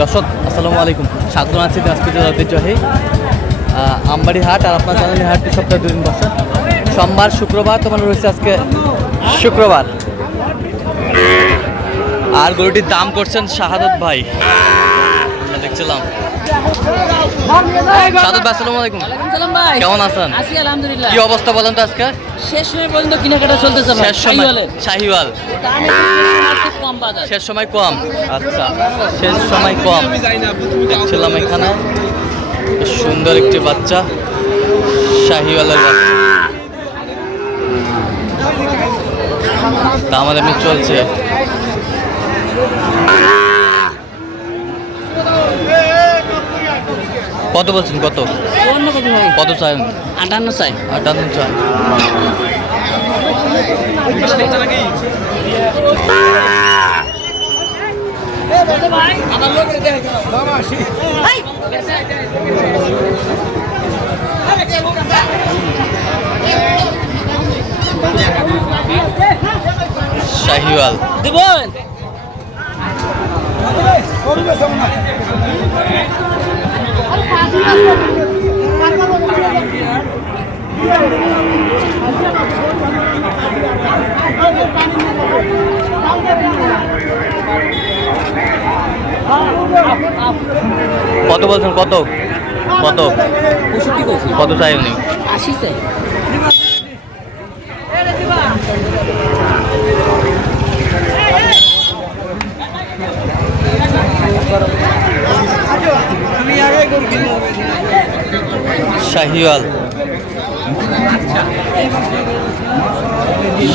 দর্শক, আসসালামু আলাইকুম। স্বাগত আছি দিনাজপুরের ঐতিহ্যবাহী আমবাড়ি হাট আর আপনার জানেন হাট হাটটি সপ্তাহে দুদিন বসে। সোমবার, শুক্রবার তোমার রয়েছে আজকে শুক্রবার। আর গরুটির দাম করছেন শাহাদত ভাই। দেখছিলাম। শাহাদত ভাই আসসালামু আলাইকুম। সালাম ভাই। কেমন আছেন? আছি আলহামদুলিল্লাহ। কি অবস্থা বলেন তো আজকে? শেষ সময় পর্যন্ত কেনাকাটা চলতেছে ভাই শেষ সময়। শাহিওয়াল। কম বাজার। শেষ সময় কম। আচ্ছা শেষ সময় কম। দেখছিলাম এখানে। সুন্দর একটি বাচ্চা শাহিওয়ালের বাচ্চা। দামাদামি চলছে। কত বলছেন কত? কত চাই? আটান্ন চাই। আটান্ন চাই। শাহিওয়াল। দেবেন কত বলছেন? কত? কত? কত চাই উনি? শাহিওয়াল।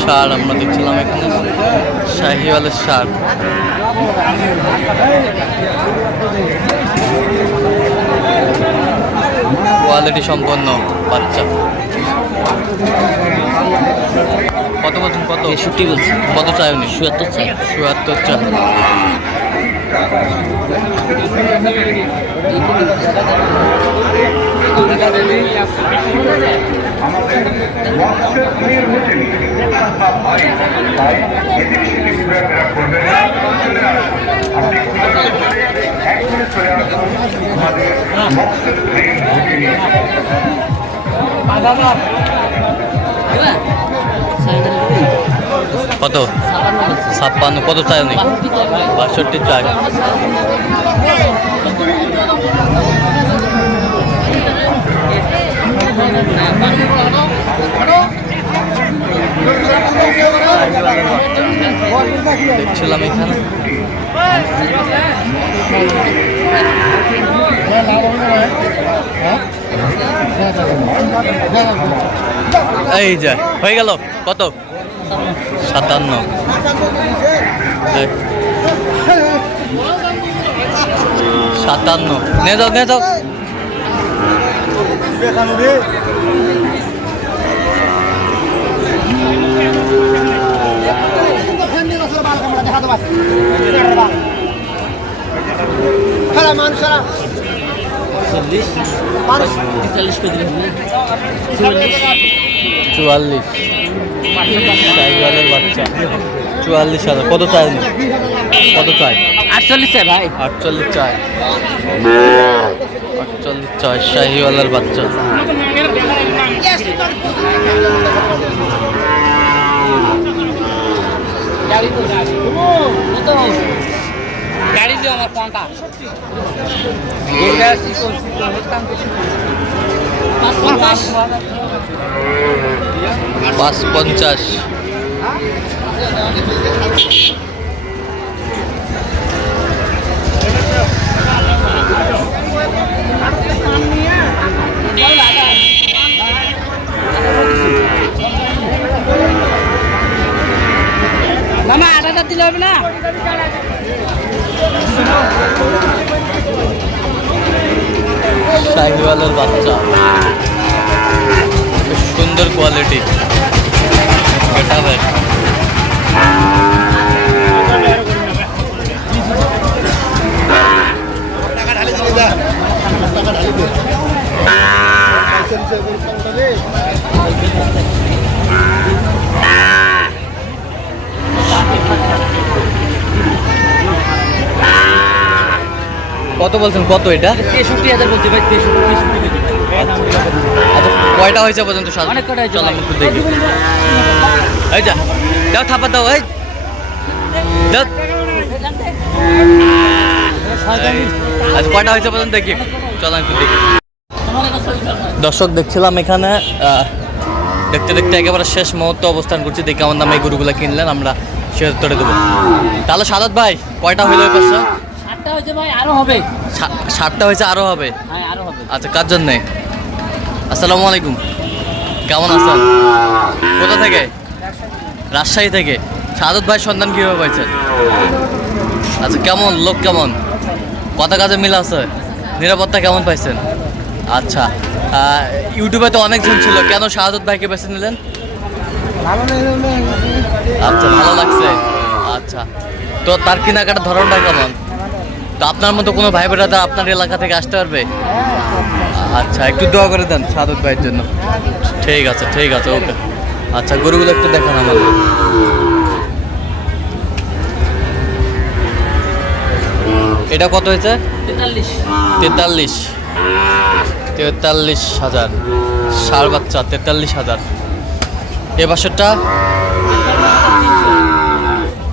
সার আমরা দেখছিলাম এখানে। শাহিওয়ালের সার। কোয়ালিটি সম্পন্ন বাচ্চা। কত বছর কত? তেষট্টি বলছি। কত চাই উনি? চুয়াত্তর চাই। চুয়াত্তর চাই। দেবেন? সাড়ে তেরো দেবেন? কত? ছাপ্পান্ন। কত চাই ভাই বাষট্টি চাই দেখছিলাম এখানে। এই যে হয়ে গেল। কত? সাতান্ন। সাতান্ন। নিয়ে যাও নিয়ে যাও। চল্লিশ। চুয়াল্লিশ। টাইগারের বাচ্চা চুয়াল্লিশ হাজার। কত চাই? কত চাই? আটচল্লিশ চাই ভাই। আটচল্লিশ চাই। আটচল্লিশ চাই শাহিওয়ালার বাচ্চা। গাড়ি যে আমার কোনটা পঞ্চাশ। পাঁচ পঞ্চাশ মামা আট হাজার দিলে হবে না? শাহিওয়ালার বাচ্চা। সুন্দর কোয়ালিটি কত বলছেন? কত এটা? তেষট্টি হাজার বলছি ভাই তেষট্টি কয়টা হয়েছে পর্যন্ত সাত অনেক কটা হয়েছে একটু দেখি। এই যা দাও থাপা দাও এই। দাও। আচ্ছা কয়টা হয়েছে পর্যন্ত দেখি? চলো আমি দেখি। দর্শক দেখছিলাম এখানে দেখতে দেখতে একেবারে শেষ মুহূর্তে অবস্থান করছি। দেখে আমার নামে এই গরুগুলো কিনলেন আমরা সে উত্তরে দেবো। তাহলে সাদাত ভাই কয়টা হইল ওই পাশে? ষাটটা হয়েছে ভাই আরও হবে। সা- ষাটটা হয়েছে আরও হ্যাঁ আরও হবে। আচ্ছা কার জন্যে? আসসালামু আলাইকুম। কেমন আছেন? কোথা থেকে? রাজশাহী থেকে। সাদত ভাই সন্ধান কীভাবে পাইছেন? আচ্ছা কেমন? লোক কেমন? কথা কাজে মিল আছে? নিরাপত্তা কেমন পাইছেন? আচ্ছা ইউটিউবে তো অনেকজন ছিল। কেন শাহাদত ভাইকে বেছে নিলেন? আচ্ছা ভালো লাগছে। আচ্ছা তো তার কেনাকাটার ধরনটা কেমন? তো আপনার মতো কোনো ভাই বোনেরা আপনার এলাকা থেকে আসতে পারবে? আচ্ছা একটু দোয়া করে দেন সাদত ভাইয়ের জন্য। ঠিক আছে ঠিক আছে ওকে। আচ্ছা গরুগুলো একটু দেখান আমাদের। এটা কত হয়েছে? তেতাল্লিশ। তেতাল্লিশ। তেতাল্লিশ হাজার। সার বাচ্চা তেতাল্লিশ হাজার। এ বছরটা?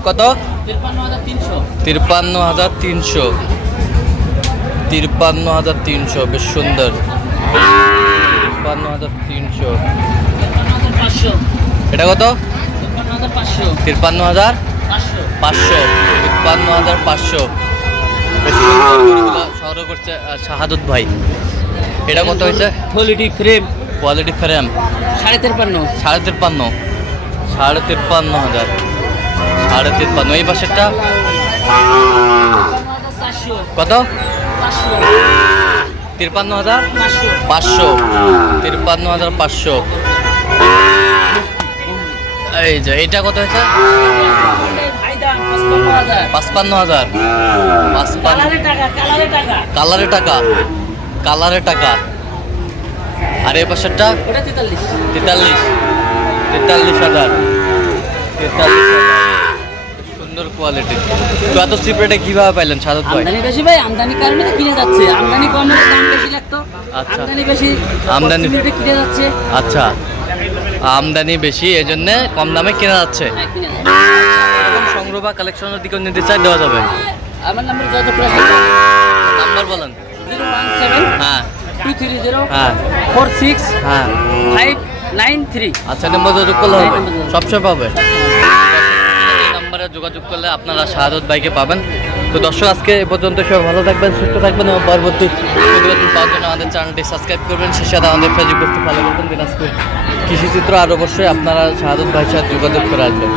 কত? তিপ্পান্ন হাজার তিনশো? তিরপান্ন হাজার তিনশো। তিপ্পান্ন হাজার তিনশো বেশ সুন্দর। তিপ্পান্ন হাজার তিনশো এটা কত? তিরপান্ন হাজার পাঁচশো। তিপ্পান্ন হাজার পাঁচশো। সংগ্রহ করছে শাহাদত ভাই। এটা কত হয়েছে? কোয়ালিটি ফ্রেম কোয়ালিটি ফ্রেম সাড়ে তিপ্পান্ন সাড়ে তিপ্পান্ন সাড়ে তিপ্পান্ন হাজার সাড়ে তিপ্পান্ন এই পাশেরটা? কত? তিরপান্ন হাজার? পাঁচশো। তিরপান্ন হাজার পাঁচশো। এই যে এটা কত হয়েছে? পঁচপান্ন হাজার। কালারে টাকা। কালারে টাকা। আর এই পাশেরটা? তেতাল্লিশ। তেতাল্লিশ। তেতাল্লিশ হাজার। তেতাল্লিশ হাজার। সুন্দর কোয়ালিটি তো এত চিপ রেটে কীভাবে পাইলেন সাদত ভাই? আমদানি বেশি ভাই আমদানি কারণে তো কিনে যাচ্ছে। আমদানি কম হলে দাম বেশি লাগতো। আচ্ছা। আমদানি বেশি আমদানি- কিনে যাচ্ছে আচ্ছা। আমদানি বেশি এই জন্যে কম দামে কেনা যাচ্ছে। হ্যাঁ কিনে যাচ্ছে। সংগ্রহ বা কালেকশনের দিকে নিতে চাই দেওয়া যাবে। আমার নাম্বার যত প্রায় নাম্বার বলেন। জিরো ওয়ান সেভেন হ্যাঁ। টু থ্রি জিরো হ্যাঁ। ফোর সিক্স হ্যাঁ। ফাইভ নাইন থ্রি আচ্ছা নম্বর যোগাযোগ করলে হবে। এই সবসময় পাবে। নাম্বারে যোগাযোগ করলে আপনারা শাহাদত বাইকে পাবেন। তো দর্শক, আজকে এ পর্যন্ত সবাই ভালো থাকবেন, সুস্থ থাকবেন এবং পরবর্তী পাওয়ার জন্য আমাদের চ্যানেলটি সাবস্ক্রাইব করবেন। সে সাথে আমাদের ফেসবুক ফলো করবেন। দিনাজপুর কৃষিচিত্র আর অবশ্যই আপনারা শাহাদত ভাইয়ের সাথে যোগাযোগ করে আসবেন।